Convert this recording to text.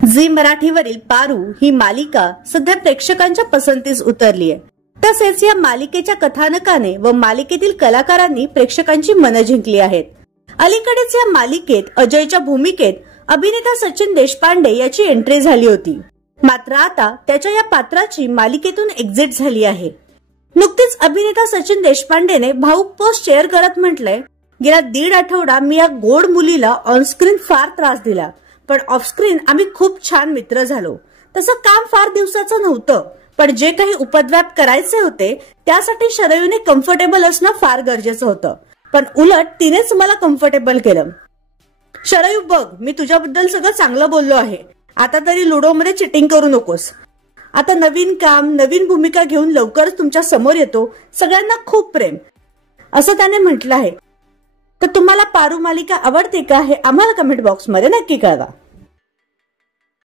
Zee मराठीवरील Paru ही मालिका सध्या प्रेक्षकांच्या पसंतीस उतरली आहे। तसेच या मालिकेच्या कथानकाने व मालिकेतील कलाकारांनी प्रेक्षकांची मनं जिंकली आहेत। अलीकडेच या मालिकेत अजयच्या भूमिकेत अभिनेता सचिन देशपांडे याची एंट्री झाली होती। मात्र आता त्याच्या या पात्राची मालिकेतून एक्झिट झाली आहे। नुकतीच अभिनेता सचिन देशपांडेने भावुक पोस्ट शेअर करत म्हटलंय, गेल्या 1.5 आठवडा मी या गोड मुलीला ऑनस्क्रीन फार त्रास दिला, पण ऑफस्क्रीन आम्ही खूप छान मित्र झालो। तसं काम फार दिवसाचं नव्हतं, पण जे काही उपद्व्याप करायचे होते त्यासाठी शरयूने कम्फर्टेबल असणं फार गरजेचं होतं, पण उलट तिनेच मला कम्फर्टेबल केलं। शरयू बघ, मी तुझ्याबद्दल सगळं चांगलं बोललो आहे, आता तरी लुडो मध्ये चिटिंग करू नकोस। आता नवीन काम नवीन भूमिका घेऊन लवकरच तुमच्या समोर येतो, सगळ्यांना खूप प्रेम, असं त्याने म्हटलं आहे। तर तुम्हाला पारू मालिका आवडते का हे आम्हाला कमेंट बॉक्स मध्ये नक्की कळवा।